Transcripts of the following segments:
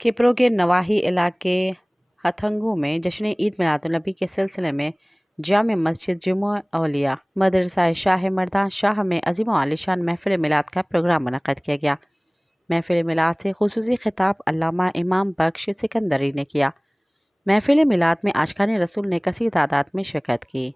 کھپرو کے نواحی علاقے ہتنگو میں جشن عید میلاد النبی کے سلسلے میں جامع مسجد جمعہ اولیاء مدرسہ شاہ مردان شاہ میں عظیم و الشان محفل میلاد کا پروگرام منعقد کیا گیا۔ محفل میلاد سے خصوصی خطاب علامہ امام بخش سکندری نے کیا۔ محفل میلاد میں عاشقان رسول نے کثیر تعداد میں شرکت کی۔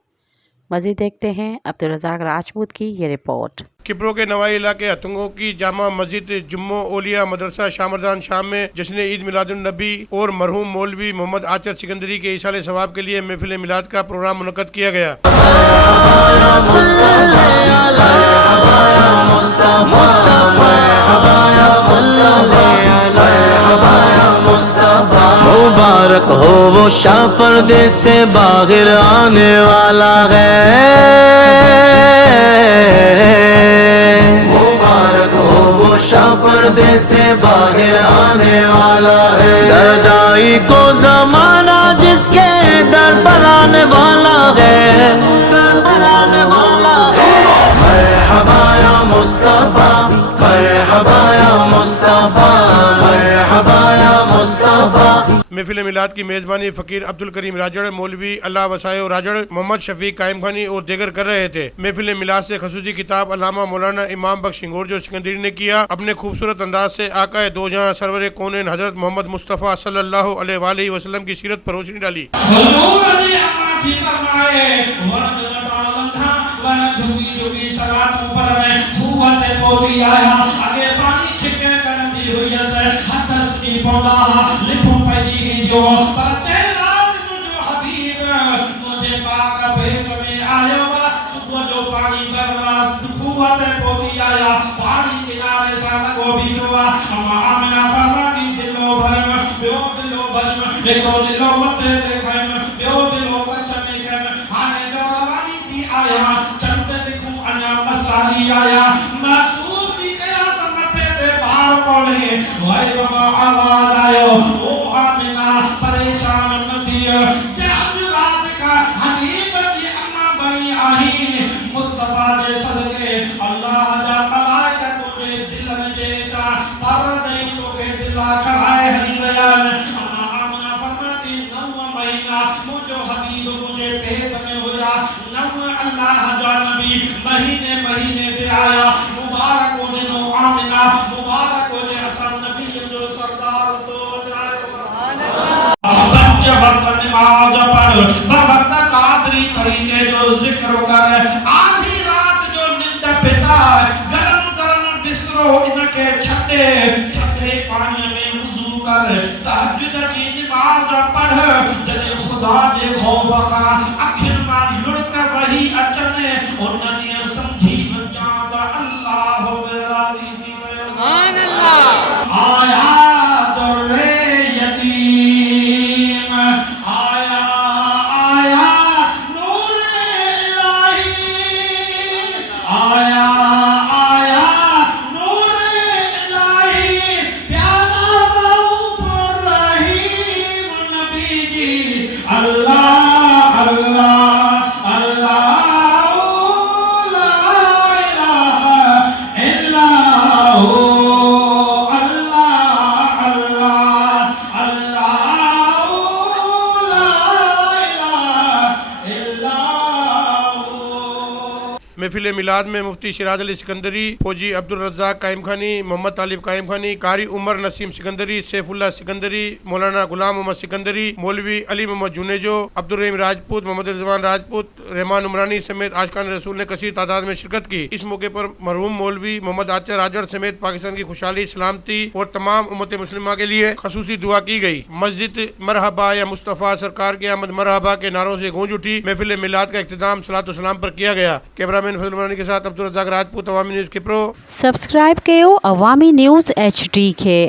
مزید دیکھتے ہیں عبدالرزاق راجپوت کی یہ رپورٹ۔ کھپرو کے نواحی علاقے ہتنگو کی جامع مسجد جمعہ اولیاء مدرسہ شاہ مردان شام میں جشن عید میلاد النبی اور مرحوم مولوی محمد آچر سکندری کے ایصال ثواب کے لیے محفل میلاد کا پروگرام منعقد کیا گیا۔ مبارک ہو وہ شاہ پردے سے باہر آنے والا ہے، مبارک ہو وہ شاہ پردے سے باہر آنے والا ہے، ڈر جائی کو زمانہ جس کے در پر آنے والا ہے، در پر آنے والا ہے۔ مرحبا یا مصطفیٰ، مرحبا یا مصطفیٰ، مرحبا یا مصطفیٰ۔ محفل میلاد کی میزبانی فقیر عبدالکریم راجڑ، مولوی اللہ وسائے راجڑ، محمد شفیق قائم خانی اور دیگر کر رہے تھے۔ محفل میلاد سے خصوصی خطاب علامہ مولانا امام بخش جو سکندری نے کیا۔ اپنے خوبصورت انداز سے آقا دو جہاں سرور کونین حضرت محمد مصطفیٰ صلی اللہ علیہ وآلہ وسلم کی سیرت پر روشنی ڈالی۔ حضور علی اما کی فرمائے ورن جھوگی جھوگی صلاتوں پر میں قوت پوری آیا، اگے پانی چھکے کرنی ہوئی ہے، حد سنی پودا لکھوں پہلی گئی جو پر تیرا جو حبیب مجھے پاک بھیٹ میں آیا ہوا، صبح جو پانی برلاس قوت پوری آیا، پانی کنارے سالکو بھی جوا، اما آمنہ فرمانی دلو بھرم بیو دلو بھرم ایکو دلو متے دیکھائم بیو دلو بچنے کم آنے جو روانی تھی آیا، چند دکھوں انیا مسالی آیا، محسوس کی قیادت متے دے بار کونے غیب میں آواز آئے او آمنہ پریشان نتی جہاں رات کا حبیب کی اماں بنی آئی، مصطفیٰ جے صدقے اللہ جا ملائکہ تجھے دل میں جیتا پر نہیں تو کہ دلہ کھڑائے ہری ریان۔ اماں آمنہ فرماتی نو مہینہ مجھو حبیب مجھے پیٹ میں ہویا، نو اللہ جا نبی مہینے مہینے دے آیا، مبارک ہو دنو آمنہ، مبارک ہو دے حسن نبی جو سردار تو جائے سبحان اللہ۔ بچ وقت نماز پڑھ بوقت قادری طریقے جو ذکر کر، آدھی رات جو نند پتا، گرم گرم بسرو ان کے چھتے چھتے پانی میں وضو کر، تہجد کی نماز پڑھ، جنہیں خدا دے خوف کا اکھر ماں لڑ کر وہی اچنے، انہیں سمجھی جاندہ اللہ راضی دی سبحان اللہ۔ آیا در یتیم، آیا آیا نور الہی، آیا آیا نور الہی، پیارا رؤوف الرحیم نبی جی، اللہ اللہ اللہ لا الہ الا ہو، اللہ اللہ اللہ لا الہ الا ہو۔ محفل میلاد میں مفتی شیراز علی سکندری، فوجی عبدالرزاق قائم خانی، محمد طالب قائم خانی، قاری عمر نسیم سکندری، سیف اللہ سکندری، مولانا غلام محمد سکندری، مولوی علی محمد جنیجو، عبدالرحیم راجپوت، محمد رضوان راجپوت، رحمان عمرانی سمیت عاشقان رسول نے کثیر تعداد میں شرکت کی۔ اس موقع پر مرحوم مولوی محمد آچر راجڑ سمیت پاکستان کی خوشحالی، سلامتی اور تمام امت مسلمہ کے لیے خصوصی دعا کی گئی۔ مسجد مرحبا یا مصطفیٰ سرکار کے آمد مرحبا کے نعروں سے گونج اٹھی۔ محفل میلاد کا اختتام صلاۃ و سلام پر کیا گیا۔ کیمرامین فضل عمرانی کے ساتھ عبدالرزاق راجپوت، عوامی نیوز کھپرو۔ سبسکرائب کیو عوامی نیوز HD کے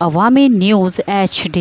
عوامی نیوز HD۔